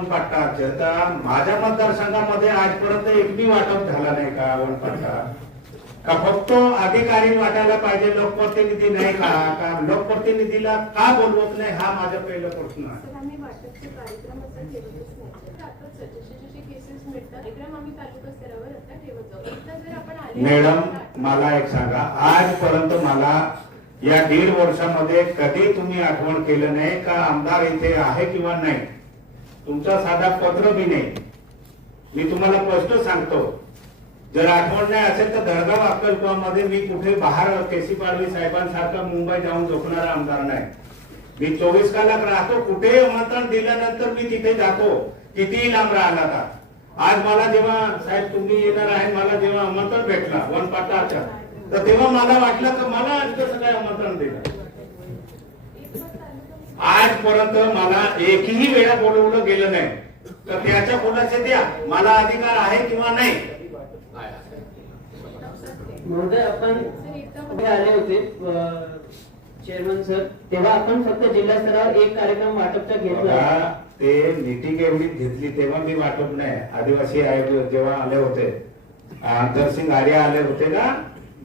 वनपट्टाचे, तर माझ्या मतदारसंघामध्ये आजपर्यंत एकही वाटप झाला नाही का वनपट्टा? का फक्त अधिकारी वाटायला पाहिजे, लोकप्रतिनिधी नाही का? का लोकप्रतिनिधीला का बोलवत नाही, हा माझा पहिला प्रश्न आहे. मॅडम मला एक सांगा, आजपर्यंत मला या 1.5 वर्षामध्ये कधी तुम्ही आठवण केलं नाही का आमदार इथे आहे किंवा नाही? तुमचा साधा पत्र बी नाही. मी तुम्हाला स्पष्ट सांगतो, जर आठवण नाही असेल तर दर्गाव अक्कलकुवामध्ये मी कुठे बाहेर केसी पाडवी साहेबांसारखा मुंबई जाऊन झोपणारा आमदार नाही. मी 24 कलाक राहतो, कुठेही आमंत्रण दिल्यानंतर मी तिथे जातो, कितीही लांब राहिला का. आज मला जेव्हा साहेब तुम्ही येणार आहे, मला जेव्हा आमंत्रण भेटला वनपट्टाचं, तर तेव्हा मला वाटलं की मला आज कसं काय आमंत्रण दिलं. आजपर्यंत मला एकही वेळा बोलवलं गेलं नाही, तर त्याच्या खुलासे द्या, मला अधिकार आहे किंवा नाही. महोदय आपण आले होते चेअरमन सर, तेव्हा आपण फक्त जिल्हा स्तरावर एक कार्यक्रम वाटपचा घेतला. ते मीटिंग एवढी घेतली तेव्हा मी वाटप नाही. आदिवासी आयोग जेव्हा आले होते, आदरसिंग आर्या आले होते ना,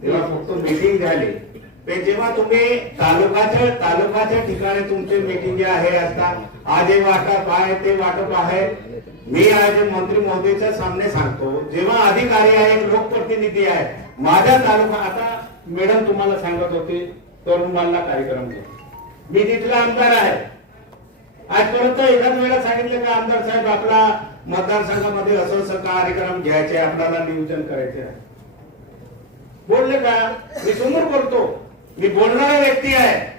तेव्हा फक्त मीटिंग झाली. ते जेव्हा तुम्ही तालुकाच्या ठिकाणी तुमचे मीटिंग आहे असतात, आज हे वाटप आहे ते वाटप आहे. मी आज मंत्री महोदयच्या सामने सांगतो, जेव्हा अधिकारी आहे, लोकप्रतिनिधी आहे, माझ्या तालुका, आता मॅडम तुम्हाला सांगत होते तरुण मानला कार्यक्रम घ्या, मी तिथला आमदार आहे. आजपर्यंत एकाच वेळा सांगितलं का आमदार साहेब आपला मतदारसंघामध्ये असं असं कार्यक्रम घ्यायचे, आपल्याला नियोजन करायचे आहे? बोलले का? मी समोर बोलतो, मी बोलणारा व्यक्ती आहे.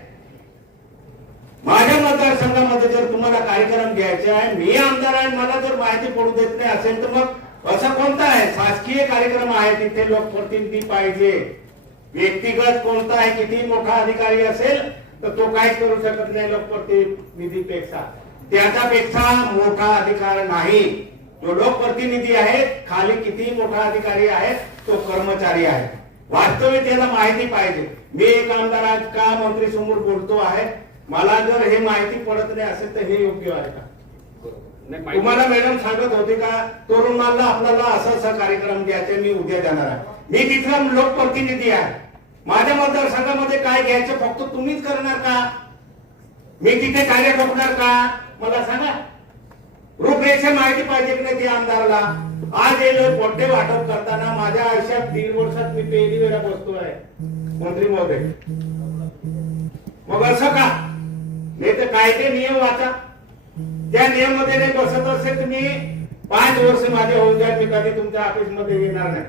माझ्या मतदारसंघामध्ये जर तुम्हाला कार्यक्रम घ्यायचे आहे, मी आमदार आहे, मला जर माहिती पडू देत नाही असेल तर मग असं कोणता आहे? शासकीय कार्यक्रम आहे, तिथे लोकप्रतिनिधी पाहिजे. व्यक्तिगत कोणता आहे, किती मोठा अधिकारी असेल तर तो काहीच करू शकत नाही लोकप्रतिनिधीपेक्षा. त्याच्यापेक्षा मोठा अधिकार नाही. जो लोकप्रतिनिधी आहे, खाली किती मोठा अधिकारी आहे, तो कर्मचारी आहे. वास्तविक त्याला माहिती पाहिजे. मी एक आमदार आज का मंत्री समोर बोलतो आहे, मला जर हे माहिती पडत नाही असेल तर हे योग्य आहे का? तुम्हाला मॅडम सांगत होते का तरुण मानला आपल्याला असा कार्यक्रम घ्यायचा, मी उद्या जाणार आहे. मी तिथला लोकप्रतिनिधी आहे. माझ्या मतदारसंघामध्ये काय घ्यायचं फक्त तुम्हीच करणार का? मी तिथे कार्य ठोकणार का? मला सांगा. रूपरेषा माहिती पाहिजे की नाही ती आमदाराला? आज हे मोठे वाटप करताना माझ्या आयुष्यात 1.5 वर्षात मी पहिली वेळा बसतो आहे मंत्री महोदय. मग असं का? नाही तर कायदे नियम वाचा, त्या नियम मध्ये नाही बसत असेल तुम्ही 5 वर्ष माझे होऊन जाईल, मी कधी तुमच्या ऑफिस मध्ये येणार नाही.